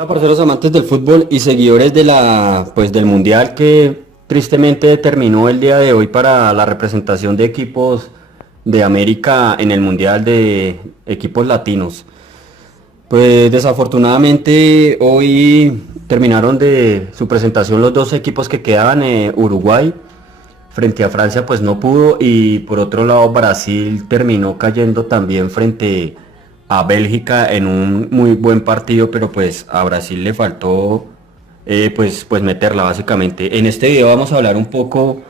Hola, parceros amantes del fútbol y seguidores del mundial que tristemente terminó el día de hoy para la representación de equipos de América en el mundial de equipos latinos. Pues desafortunadamente hoy terminaron de su presentación los dos equipos que quedaban. Uruguay frente a Francia pues no pudo, y por otro lado Brasil terminó cayendo también frente a Bélgica en un muy buen partido, pero pues a Brasil le faltó pues meterla básicamente. En este video vamos a hablar un poco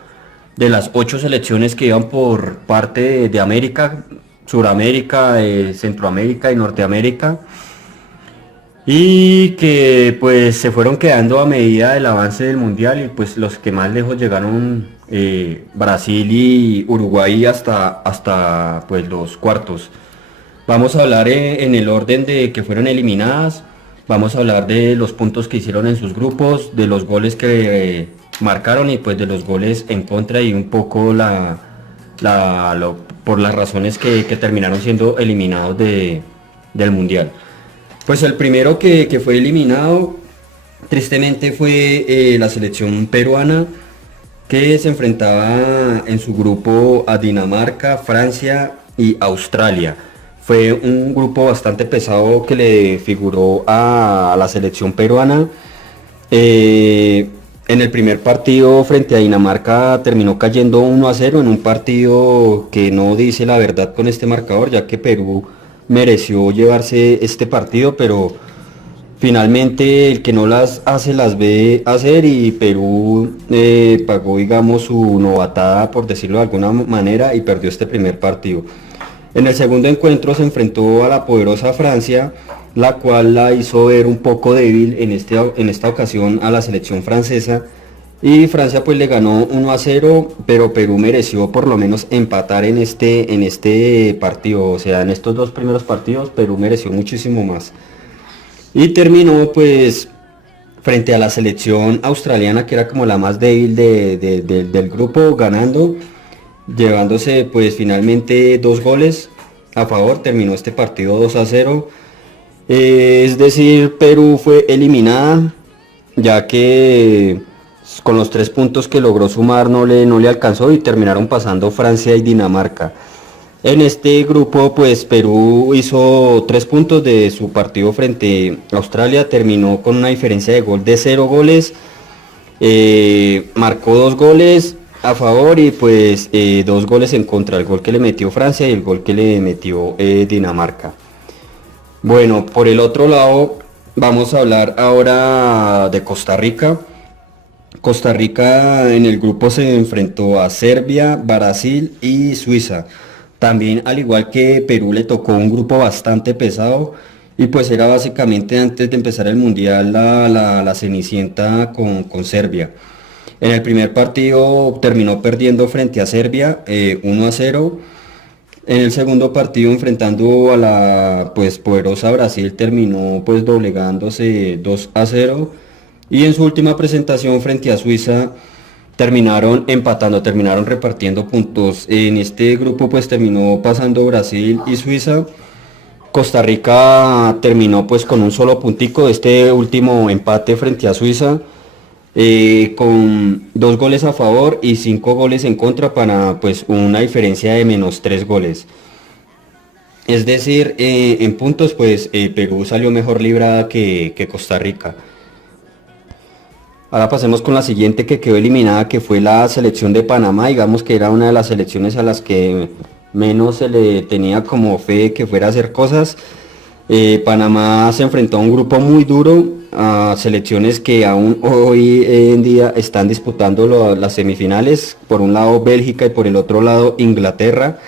de las 8 selecciones que iban por parte de América, Suramérica, Centroamérica y Norteamérica, y que pues se fueron quedando a medida del avance del mundial, y pues los que más lejos llegaron, Brasil y Uruguay hasta pues los cuartos. Vamos a hablar en el orden de que fueron eliminadas. Vamos a hablar de los puntos que hicieron en sus grupos, de los goles que marcaron, y pues de los goles en contra, y un poco por las razones que terminaron siendo eliminados del mundial. Pues el primero que fue eliminado tristemente fue la selección peruana, que se enfrentaba en su grupo a Dinamarca, Francia y Australia. Fue un grupo bastante pesado que le figuró a la selección peruana. En el primer partido frente a Dinamarca terminó cayendo 1-0 en un partido que no dice la verdad con este marcador, ya que Perú mereció llevarse este partido, pero finalmente el que no las hace las ve hacer, y Perú pagó, digamos, su novatada, por decirlo de alguna manera, y perdió este primer partido. En el segundo encuentro se enfrentó a la poderosa Francia, la cual la hizo ver un poco débil en esta ocasión a la selección francesa, y Francia pues le ganó 1-0, pero Perú mereció por lo menos empatar en este partido. O sea, en estos dos primeros partidos Perú mereció muchísimo más. Y terminó pues frente a la selección australiana, que era como la más débil del grupo, ganando, llevándose pues finalmente 2 goles a favor. Terminó este partido 2-0. Es decir, Perú fue eliminada, ya que con los 3 puntos que logró sumar no le alcanzó, y terminaron pasando Francia y Dinamarca. En este grupo pues Perú hizo 3 puntos de su partido frente a Australia, terminó con una diferencia de gol de 0 goles, marcó 2 goles a favor y pues 2 goles en contra, el gol que le metió Francia y el gol que le metió Dinamarca. Bueno, por el otro lado vamos a hablar ahora de Costa Rica. Costa Rica en el grupo se enfrentó a Serbia, Brasil y Suiza. También, al igual que Perú, le tocó un grupo bastante pesado, y pues era básicamente, antes de empezar el mundial, la cenicienta con Serbia. En el primer partido terminó perdiendo frente a Serbia 1-0. En el segundo partido, enfrentando a la pues poderosa Brasil, terminó pues doblegándose 2-0. Y en su última presentación frente a Suiza terminaron empatando, terminaron repartiendo puntos. En este grupo pues terminó pasando Brasil y Suiza. Costa Rica terminó pues con un solo puntico de este último empate frente a Suiza, con 2 goles a favor y 5 goles en contra, para pues una diferencia de -3 goles. Es decir, en puntos pues Perú salió mejor librada que Costa Rica. Ahora pasemos con la siguiente que quedó eliminada, que fue la selección de Panamá. Digamos que era una de las selecciones a las que menos se le tenía como fe que fuera a hacer cosas. Panamá se enfrentó a un grupo muy duro, a selecciones que aún hoy en día están disputando las semifinales. Por un lado Bélgica y por el otro lado Inglaterra.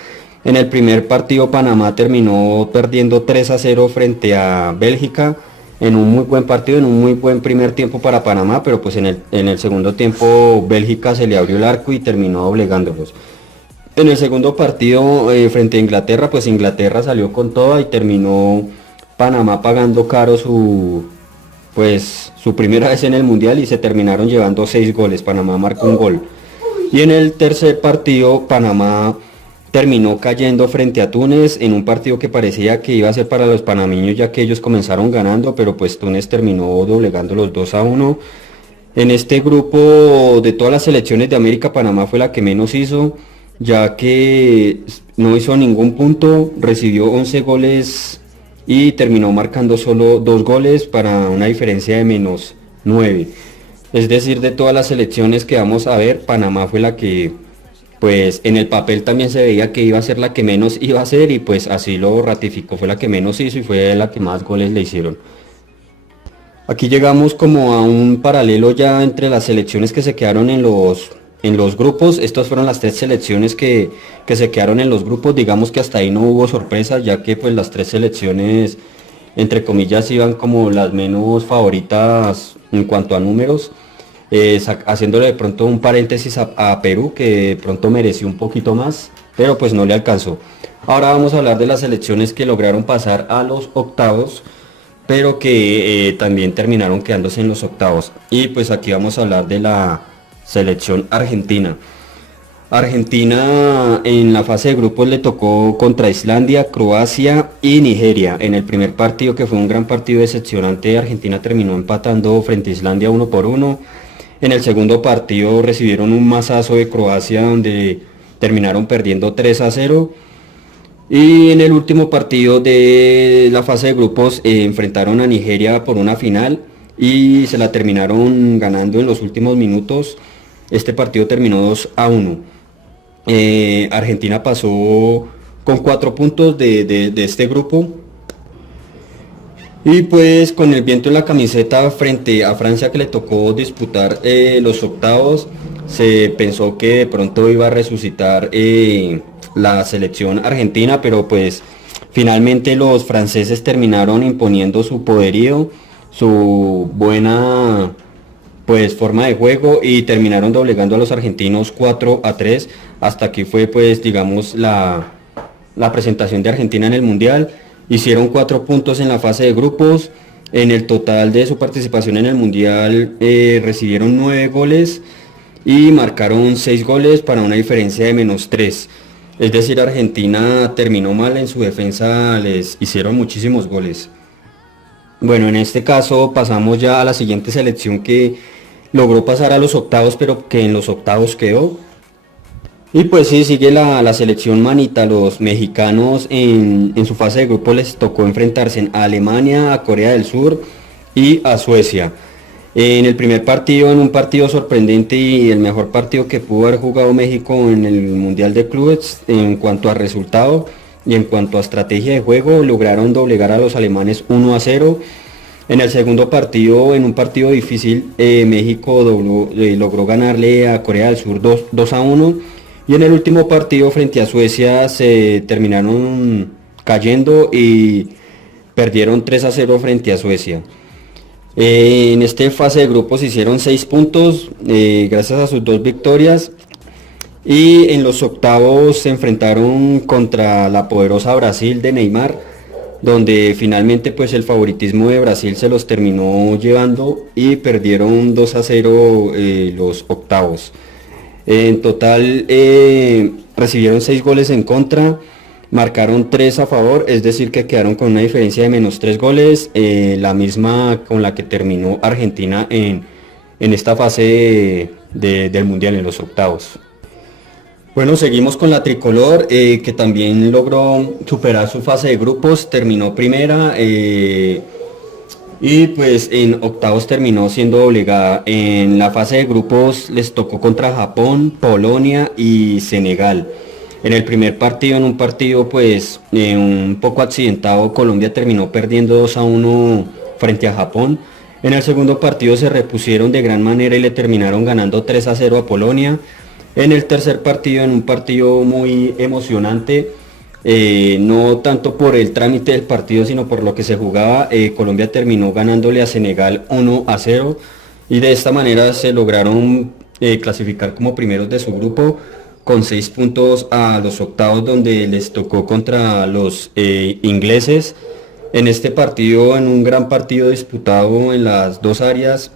En el primer partido Panamá terminó perdiendo 3-0 frente a Bélgica, en un muy buen partido, en un muy buen primer tiempo para Panamá, pero pues en el segundo tiempo Bélgica se le abrió el arco y terminó doblegándolos. En el segundo partido frente a Inglaterra, pues Inglaterra salió con toda y terminó Panamá pagando caro su primera vez en el mundial, y se terminaron llevando 6 goles. Panamá marcó un gol. Y en el tercer partido Panamá terminó cayendo frente a Túnez en un partido que parecía que iba a ser para los panameños ya que ellos comenzaron ganando, pero pues Túnez terminó doblegando los 2-1. En este grupo de todas las selecciones de América, Panamá fue la que menos hizo, ya que no hizo ningún punto, recibió 11 goles y terminó marcando solo 2 goles para una diferencia de -9. Es decir, de todas las selecciones que vamos a ver, Panamá fue la que, pues en el papel también se veía que iba a ser la que menos iba a ser y pues así lo ratificó, fue la que menos hizo y fue la que más goles le hicieron. Aquí llegamos como a un paralelo ya entre las selecciones que se quedaron en los grupos. Estas fueron las tres selecciones que se quedaron en los grupos. Digamos que hasta ahí no hubo sorpresas, ya que pues las tres selecciones, entre comillas, iban como las menos favoritas en cuanto a números. Haciéndole de pronto un paréntesis a Perú, que de pronto mereció un poquito más, pero pues no le alcanzó. Ahora vamos a hablar de las selecciones que lograron pasar a los octavos, pero que también terminaron quedándose en los octavos. Y pues aquí vamos a hablar de la selección argentina. Argentina en la fase de grupos le tocó contra Islandia, Croacia y Nigeria. En el primer partido, que fue un gran partido decepcionante, Argentina terminó empatando frente a Islandia 1-1. En el segundo partido recibieron un mazazo de Croacia donde terminaron perdiendo 3-0. Y en el último partido de la fase de grupos enfrentaron a Nigeria por una final y se la terminaron ganando en los últimos minutos. Este partido terminó 2-1. Argentina pasó con 4 puntos de este grupo. Y pues con el viento en la camiseta frente a Francia, que le tocó disputar los octavos, se pensó que de pronto iba a resucitar la selección argentina, pero pues finalmente los franceses terminaron imponiendo su poderío, su buena pues forma de juego y terminaron doblegando a los argentinos 4-3. Hasta aquí fue pues digamos la presentación de Argentina en el Mundial. Hicieron 4 puntos en la fase de grupos. En el total de su participación en el Mundial recibieron 9 goles y marcaron 6 goles para una diferencia de -3. Es decir, Argentina terminó mal en su defensa, les hicieron muchísimos goles. Bueno, en este caso pasamos ya a la siguiente selección que logró pasar a los octavos, pero que en los octavos quedó. Y pues sí, sigue la selección manita. Los mexicanos en su fase de grupo les tocó enfrentarse a Alemania, a Corea del Sur y a Suecia. En el primer partido, en un partido sorprendente y el mejor partido que pudo haber jugado México en el Mundial de Clubes en cuanto a resultado y en cuanto a estrategia de juego, lograron doblegar a los alemanes 1-0. En el segundo partido, en un partido difícil, México logró ganarle a Corea del Sur 2-1. Y en el último partido frente a Suecia se terminaron cayendo y perdieron 3-0 frente a Suecia. En esta fase de grupos hicieron 6 puntos gracias a sus 2 victorias. Y en los octavos se enfrentaron contra la poderosa Brasil de Neymar, donde finalmente pues el favoritismo de Brasil se los terminó llevando y perdieron 2-0 los octavos. En total recibieron 6 goles en contra, marcaron 3 a favor, es decir que quedaron con una diferencia de -3 goles, la misma con la que terminó Argentina en esta fase del Mundial, en los octavos. Bueno, seguimos con la tricolor, que también logró superar su fase de grupos, terminó primera. Y pues en octavos terminó siendo obligada. En la fase de grupos les tocó contra Japón, Polonia y Senegal. En el primer partido, en un partido pues un poco accidentado, Colombia terminó perdiendo 2-1 frente a Japón. En el segundo partido se repusieron de gran manera y le terminaron ganando 3-0 a Polonia. En el tercer partido, en un partido muy emocionante, no tanto por el trámite del partido, sino por lo que se jugaba, Colombia terminó ganándole a Senegal 1-0 y de esta manera se lograron clasificar como primeros de su grupo con 6 puntos a los octavos, donde les tocó contra los ingleses. En este partido, en un gran partido disputado en las dos áreas,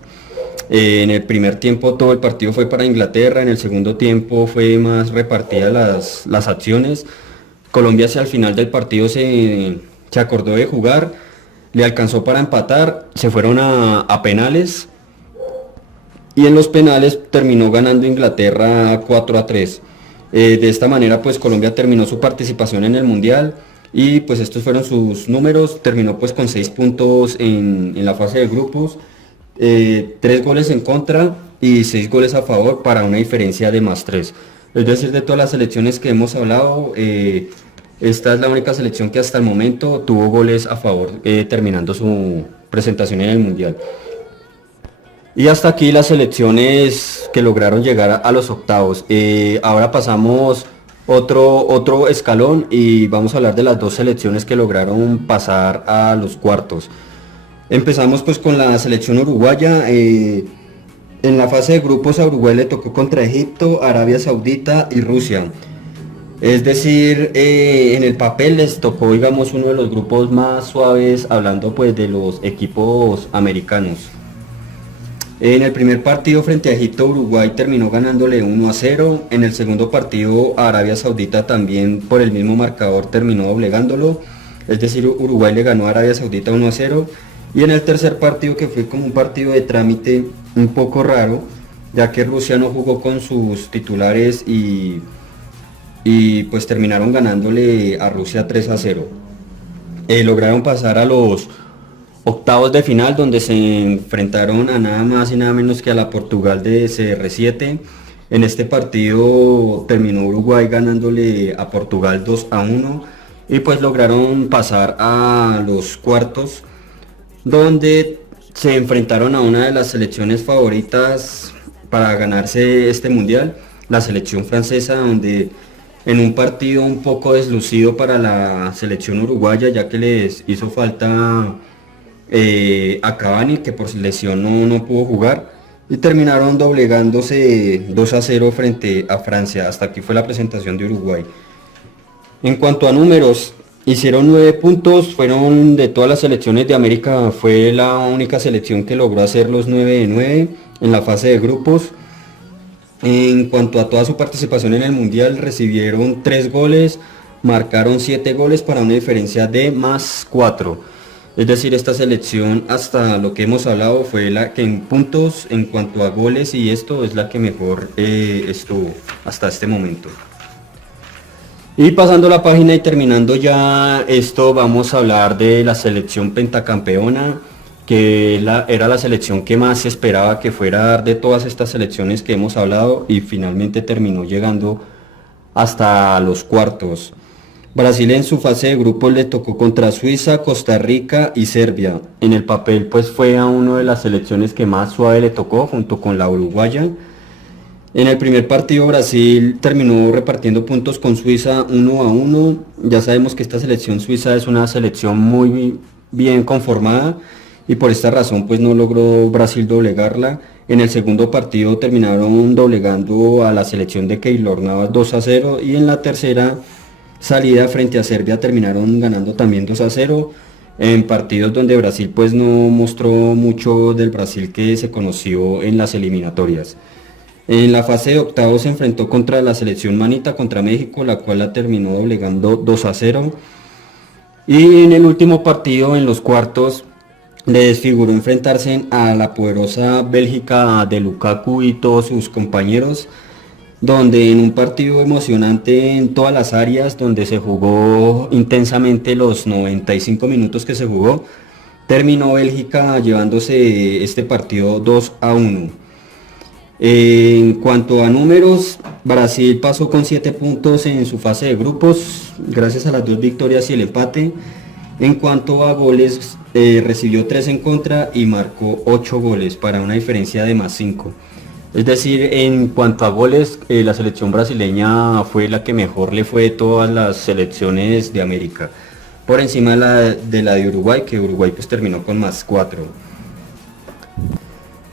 En el primer tiempo todo el partido fue para Inglaterra, en el segundo tiempo fue más repartida las acciones. Colombia hacia el final del partido se acordó de jugar, le alcanzó para empatar, se fueron a penales y en los penales terminó ganando Inglaterra 4-3. De esta manera pues Colombia terminó su participación en el Mundial y pues estos fueron sus números, terminó pues con 6 puntos en la fase de grupos, 3 goles en contra y 6 goles a favor para una diferencia de +3. Es decir, de todas las selecciones que hemos hablado, esta es la única selección que hasta el momento tuvo goles a favor, terminando su presentación en el Mundial. Y hasta aquí las selecciones que lograron llegar a los octavos. Ahora pasamos otro escalón y vamos a hablar de las dos selecciones que lograron pasar a los cuartos. Empezamos pues con la selección uruguaya. En la fase de grupos a Uruguay le tocó contra Egipto, Arabia Saudita y Rusia. Es decir, en el papel les tocó, digamos, uno de los grupos más suaves, hablando pues de los equipos americanos. En el primer partido frente a Egipto, Uruguay terminó ganándole 1-0. En el segundo partido, Arabia Saudita también por el mismo marcador terminó doblegándolo. Es decir, Uruguay le ganó a Arabia Saudita 1-0. Y en el tercer partido, que fue como un partido de trámite un poco raro, ya que Rusia no jugó con sus titulares y pues terminaron ganándole a Rusia 3-0. Lograron pasar a los octavos de final, donde se enfrentaron a nada más y nada menos que a la Portugal de CR7. En este partido terminó Uruguay ganándole a Portugal 2-1 y pues lograron pasar a los cuartos, donde se enfrentaron a una de las selecciones favoritas para ganarse este mundial, la selección francesa, donde en un partido un poco deslucido para la selección uruguaya, ya que les hizo falta a Cavani, que por lesión no pudo jugar, y terminaron doblegándose 2-0 frente a Francia. Hasta aquí fue la presentación de Uruguay. En cuanto a números, hicieron 9 puntos, fueron de todas las selecciones de América, fue la única selección que logró hacer los 9 de 9 en la fase de grupos. En cuanto a toda su participación en el Mundial, recibieron 3 goles, marcaron 7 goles para una diferencia de +4. Es decir, esta selección, hasta lo que hemos hablado, fue la que en puntos, en cuanto a goles y esto, es la que mejor estuvo hasta este momento. Y pasando la página y terminando ya esto, vamos a hablar de la selección pentacampeona, que era la selección que más se esperaba que fuera de todas estas selecciones que hemos hablado y finalmente terminó llegando hasta los cuartos. Brasil en su fase de grupos le tocó contra Suiza, Costa Rica y Serbia. En el papel pues fue a una de las selecciones que más suave le tocó junto con la uruguaya. En el primer partido Brasil terminó repartiendo puntos con Suiza 1-1. Ya sabemos que esta selección suiza es una selección muy bien conformada y por esta razón pues no logró Brasil doblegarla. En el segundo partido terminaron doblegando a la selección de Keylor Navas 2-0 y en la tercera salida frente a Serbia terminaron ganando también 2-0 en partidos donde Brasil pues no mostró mucho del Brasil que se conoció en las eliminatorias. En la fase de octavos se enfrentó contra la selección manita, contra México, la cual la terminó doblegando 2-0. Y en el último partido, en los cuartos, le desfiguró enfrentarse a la poderosa Bélgica de Lukaku y todos sus compañeros, donde en un partido emocionante en todas las áreas, donde se jugó intensamente los 95 minutos que se jugó, terminó Bélgica llevándose este partido 2-1. En cuanto a números, Brasil pasó con 7 puntos en su fase de grupos, gracias a las 2 victorias y el empate. En cuanto a goles, recibió 3 en contra y marcó 8 goles para una diferencia de +5. Es decir, en cuanto a goles, la selección brasileña fue la que mejor le fue de todas las selecciones de América, por encima de la de Uruguay, que Uruguay pues terminó con +4.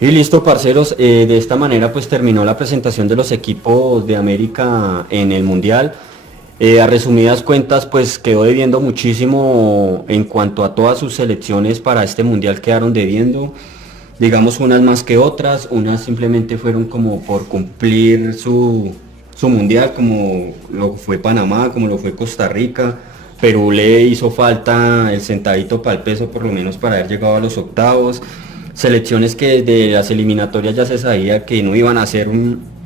Y listo, parceros, de esta manera pues terminó la presentación de los equipos de América en el Mundial. A resumidas cuentas pues quedó debiendo muchísimo en cuanto a todas sus selecciones para este Mundial, quedaron debiendo. digamos unas más que otras, unas simplemente fueron como por cumplir su mundial, como lo fue Panamá, como lo fue Costa Rica. Perú le hizo falta el centavito para el peso, por lo menos para haber llegado a los octavos. Selecciones que de las eliminatorias ya se sabía que no iban a hacer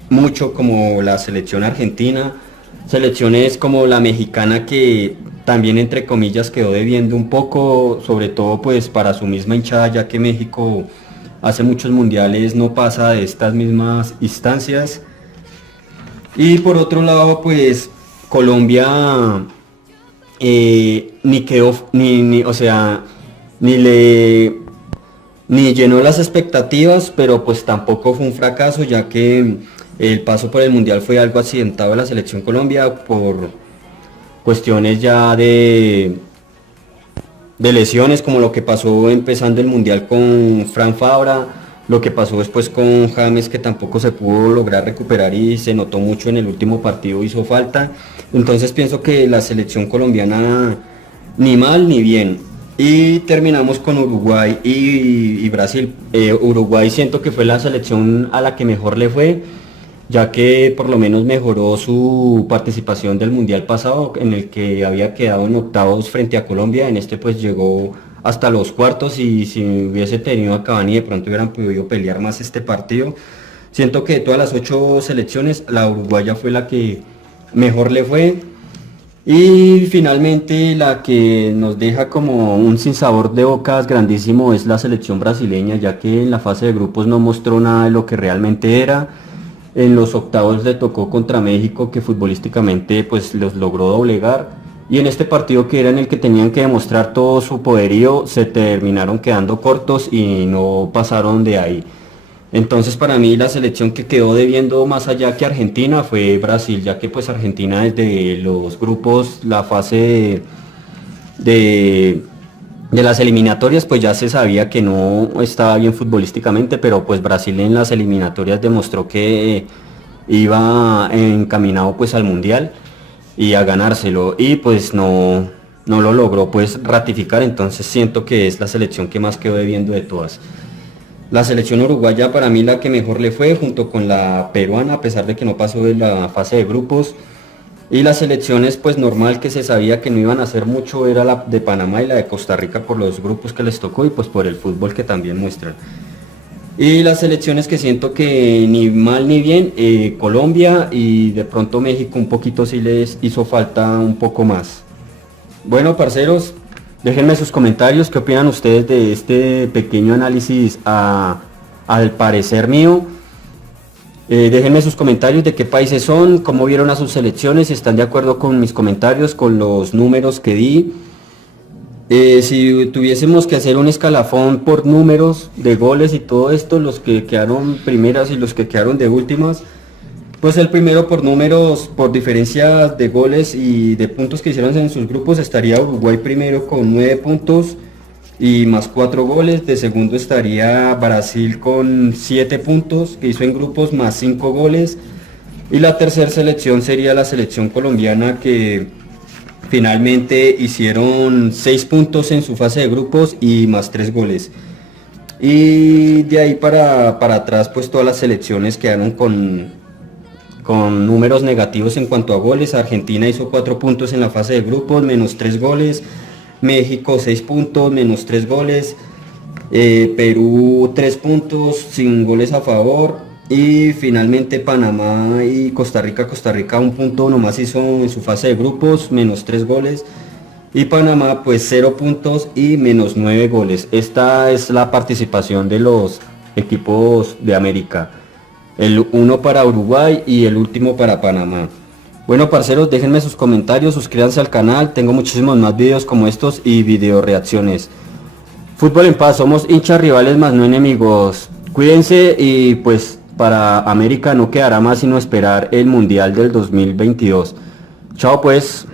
mucho, como la selección argentina. Selecciones como la mexicana, que también entre comillas quedó debiendo un poco, sobre todo pues para su misma hinchada, ya que México hace muchos mundiales no pasa de estas mismas instancias. Y por otro lado, pues Colombia ni quedó, o sea, ni le ni llenó las expectativas, pero pues tampoco fue un fracaso, ya que el paso por el mundial fue algo accidentado de la selección Colombia por cuestiones ya de lesiones, como lo que pasó empezando el mundial con Fran Fabra, lo que pasó después con James, que tampoco se pudo lograr recuperar y se notó mucho en el último partido, hizo falta. Entonces pienso que la selección colombiana ni mal ni bien. Y terminamos con Uruguay y Brasil. Uruguay siento que fue la selección a la que mejor le fue, ya que por lo menos mejoró su participación del mundial pasado, en el que había quedado en octavos frente a Colombia. En este pues llegó hasta los cuartos, y si hubiese tenido a Cavani de pronto hubieran podido pelear más este partido. Siento que de todas las 8 selecciones, la uruguaya fue la que mejor le fue. Y finalmente la que nos deja como un sinsabor de bocas grandísimo es la selección brasileña, ya que en la fase de grupos no mostró nada de lo que realmente era. En los octavos le tocó contra México, que futbolísticamente pues los logró doblegar. Y en este partido, que era en el que tenían que demostrar todo su poderío, se terminaron quedando cortos y no pasaron de ahí. Entonces para mí la selección que quedó debiendo más allá que Argentina fue Brasil, ya que pues Argentina desde los grupos, la fase de, de las eliminatorias, pues ya se sabía que no estaba bien futbolísticamente, pero pues Brasil en las eliminatorias demostró que iba encaminado pues al mundial y a ganárselo, y pues no lo logró pues ratificar. Entonces siento que es la selección que más quedó debiendo de todas. La selección uruguaya para mí la que mejor le fue, junto con la peruana, a pesar de que no pasó de la fase de grupos. Y las selecciones pues normal, que se sabía que no iban a hacer mucho, era la de Panamá y la de Costa Rica, por los grupos que les tocó y pues por el fútbol que también muestran. Y las selecciones que siento que ni mal ni bien, Colombia y de pronto México un poquito sí les hizo falta un poco más. Bueno, parceros, déjenme sus comentarios, qué opinan ustedes de este pequeño análisis al parecer mío. Déjenme sus comentarios de qué países son, cómo vieron a sus selecciones, si están de acuerdo con mis comentarios, con los números que di. Si tuviésemos que hacer un escalafón por números de goles y todo esto, los que quedaron primeras y los que quedaron de últimas, pues el primero por números, por diferencia de goles y de puntos que hicieron en sus grupos, estaría Uruguay primero con 9 puntos y más 4 goles. De segundo estaría Brasil con 7 puntos, que hizo en grupos, más 5 goles. Y la tercera selección sería la selección colombiana, que finalmente hicieron 6 puntos en su fase de grupos y más 3 goles. Y de ahí para atrás, pues todas las selecciones quedaron con números negativos en cuanto a goles. Argentina hizo 4 puntos en la fase de grupos, menos 3 goles. México 6 puntos, menos 3 goles. Perú 3 puntos, sin goles a favor. Y finalmente Panamá y Costa Rica 1 punto nomás hizo en su fase de grupos, menos 3 goles. Y Panamá pues 0 puntos y menos 9 goles. Esta es la participación de los equipos de América. El uno para Uruguay y el último para Panamá. Bueno, parceros, déjenme sus comentarios, suscríbanse al canal, tengo muchísimos más videos como estos y video reacciones. Fútbol en paz, somos hinchas rivales más no enemigos. Cuídense, y pues para América no quedará más sino esperar el Mundial del 2022. Chao pues.